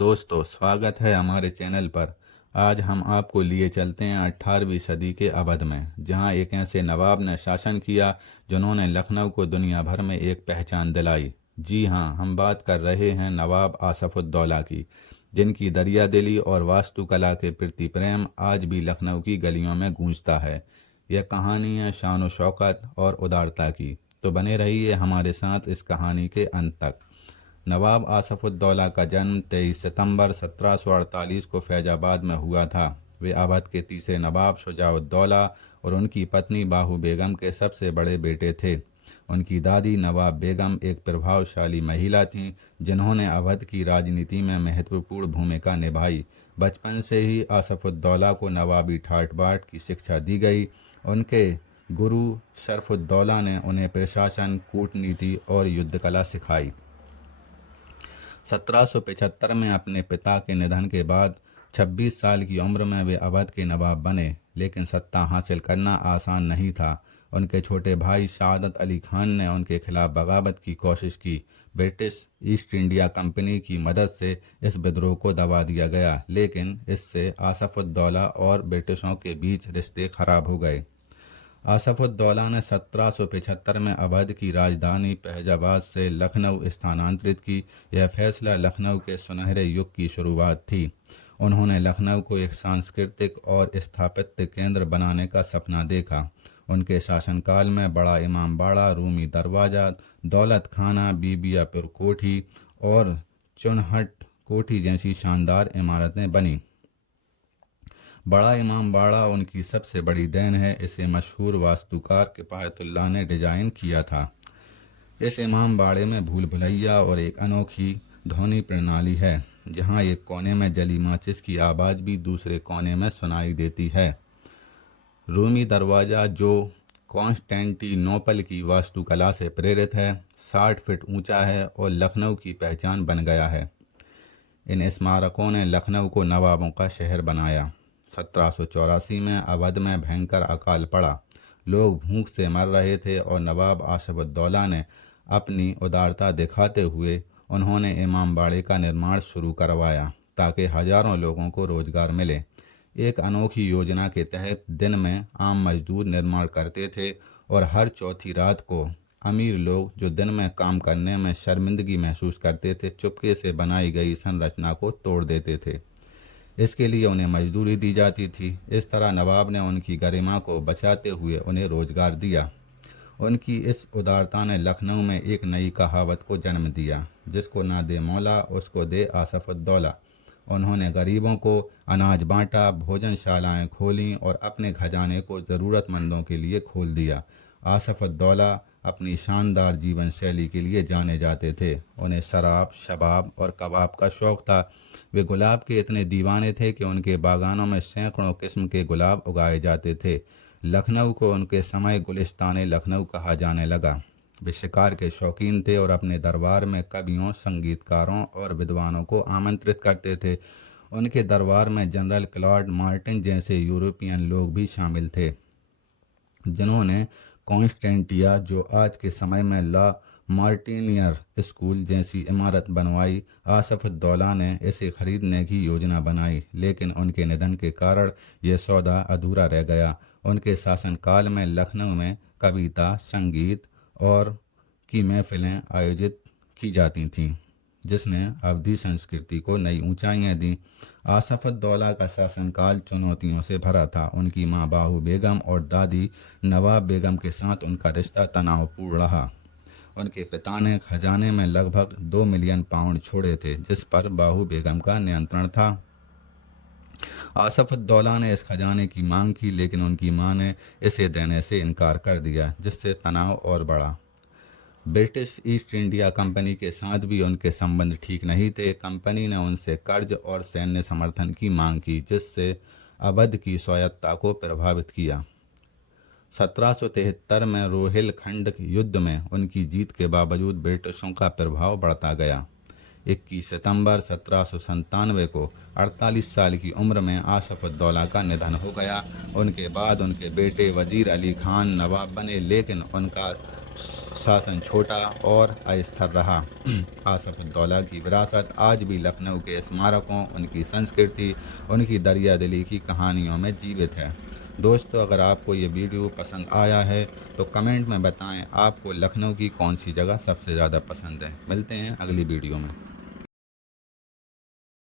दोस्तों, स्वागत है हमारे चैनल पर। आज हम आपको लिए चलते हैं 18वीं सदी के अवध में, जहां एक ऐसे नवाब ने शासन किया जिन्होंने लखनऊ को दुनिया भर में एक पहचान दिलाई। जी हां, हम बात कर रहे हैं नवाब आसफुद्दौला की, जिनकी दरिया दिली और वास्तुकला के प्रति प्रेम आज भी लखनऊ की गलियों में गूंजता है। यह कहानी है शान व शौकत और उदारता की। तो बने रहिए हमारे साथ इस कहानी के अंत तक। नवाब आसफुद्दौला का जन्म 23 सितंबर 1748 को फैजाबाद में हुआ था। वे अवध के तीसरे नवाब शुजाउद्दौला और उनकी पत्नी बाहू बेगम के सबसे बड़े बेटे थे। उनकी दादी नवाब बेगम एक प्रभावशाली महिला थीं, जिन्होंने अवध की राजनीति में महत्वपूर्ण भूमिका निभाई। बचपन से ही आसफुद्दौला को नवाबी ठाट बाट की शिक्षा दी गई। उनके गुरु शरफुद्दौला ने उन्हें प्रशासन, कूटनीति और युद्ध कला सिखाई। 1775 में अपने पिता के निधन के बाद 26 साल की उम्र में वे अवध के नवाब बने, लेकिन सत्ता हासिल करना आसान नहीं था। उनके छोटे भाई शहादत अली खान ने उनके खिलाफ बगावत की कोशिश की। ब्रिटिश ईस्ट इंडिया कंपनी की मदद से इस विद्रोह को दबा दिया गया, लेकिन इससे आसफुद्दौला और ब्रिटिशों के बीच रिश्ते खराब हो गए। आसफुद्दौला ने 1775 में अवध की राजधानी फैजाबाद से लखनऊ स्थानांतरित की। यह फैसला लखनऊ के सुनहरे युग की शुरुआत थी। उन्होंने लखनऊ को एक सांस्कृतिक और स्थापत्य केंद्र बनाने का सपना देखा। उनके शासनकाल में बड़ा इमाम बाड़ा, रूमी दरवाजा, दौलत खाना, बीबियापुर कोठी और चुनहट कोठी जैसी शानदार इमारतें बनी। बड़ा इमाम बाड़ा उनकी सबसे बड़ी देन है। इसे मशहूर वास्तुकार किफ़ायतुल्लाह ने डिजाइन किया था। इस इमाम बाड़े में भूल भुलैया और एक अनोखी ध्वनि प्रणाली है, जहां एक कोने में जली माचिस की आवाज़ भी दूसरे कोने में सुनाई देती है। रूमी दरवाज़ा, जो कॉन्स्टेंटिनोपल की वास्तुकला से प्रेरित है, 60 फीट ऊंचा है और लखनऊ की पहचान बन गया है। इन स्मारकों ने लखनऊ को नवाबों का शहर बनाया। 1784 में अवध में भयंकर अकाल पड़ा। लोग भूख से मर रहे थे और नवाब आसफुद्दौला ने अपनी उदारता दिखाते हुए उन्होंने इमाम बाड़े का निर्माण शुरू करवाया, ताकि हजारों लोगों को रोजगार मिले। एक अनोखी योजना के तहत दिन में आम मजदूर निर्माण करते थे और हर चौथी रात को अमीर लोग, जो दिन में काम करने में शर्मिंदगी महसूस करते थे, चुपके से बनाई गई संरचना को तोड़ देते थे। इसके लिए उन्हें मजदूरी दी जाती थी। इस तरह नवाब ने उनकी गरिमा को बचाते हुए उन्हें रोजगार दिया। उनकी इस उदारता ने लखनऊ में एक नई कहावत को जन्म दिया, जिसको ना दे मौला उसको दे आसफुद्दौला। उन्होंने गरीबों को अनाज बांटा, भोजनशालाएं खोलीं और अपने खजाने को ज़रूरतमंदों के लिए खोल दिया। आसफुद्दौला अपनी शानदार जीवन शैली के लिए जाने जाते थे। उन्हें शराब, शबाब और कबाब का शौक़ था। वे गुलाब के इतने दीवाने थे कि उनके बागानों में सैकड़ों किस्म के गुलाब उगाए जाते थे। लखनऊ को उनके समय गुलिस्तान लखनऊ कहा जाने लगा। वे शिकार के शौकीन थे और अपने दरबार में कवियों, संगीतकारों और विद्वानों को आमंत्रित करते थे। उनके दरबार में जनरल क्लॉड मार्टिन जैसे यूरोपियन लोग भी शामिल थे, जिन्होंने कॉन्स्टेंटिया, जो आज के समय में ला मार्टिनियर स्कूल जैसी इमारत बनवाई। आसफुद्दौला ने इसे खरीदने की योजना बनाई, लेकिन उनके निधन के कारण यह सौदा अधूरा रह गया। उनके शासनकाल में लखनऊ में कविता, संगीत और की महफिलें आयोजित की जाती थीं, जिसने अवधी संस्कृति को नई ऊंचाइयां दी। आसफुद्दौला का शासनकाल चुनौतियों से भरा था। उनकी मां बाहू बेगम और दादी नवाब बेगम के साथ उनका रिश्ता तनावपूर्ण रहा। उनके पिता ने खजाने में लगभग 2 मिलियन पाउंड छोड़े थे, जिस पर बाहू बेगम का नियंत्रण था। आसफुद्दौला ने इस खजाने की मांग की, लेकिन उनकी मां ने इसे देने से इनकार कर दिया, जिससे तनाव और बढ़ा। ब्रिटिश ईस्ट इंडिया कंपनी के साथ भी उनके संबंध ठीक नहीं थे। कंपनी ने उनसे कर्ज और सैन्य समर्थन की मांग की, जिससे अवध की स्वायत्तता को प्रभावित किया। 1773 में रोहिलखंड युद्ध में उनकी जीत के बावजूद ब्रिटिशों का प्रभाव बढ़ता गया। 21 सितंबर 1797 को 48 साल की उम्र में आसफुद्दौला का निधन हो गया। उनके बाद उनके बेटे वजीर अली खान नवाब बने, लेकिन उनका शासन छोटा और अस्थिर रहा। आसफुद्दौला की विरासत आज भी लखनऊ के स्मारकों, उनकी संस्कृति, उनकी दरिया दिली की कहानियों में जीवित है। दोस्तों, अगर आपको ये वीडियो पसंद आया है तो कमेंट में बताएं आपको लखनऊ की कौन सी जगह सबसे ज़्यादा पसंद है। मिलते हैं अगली वीडियो में।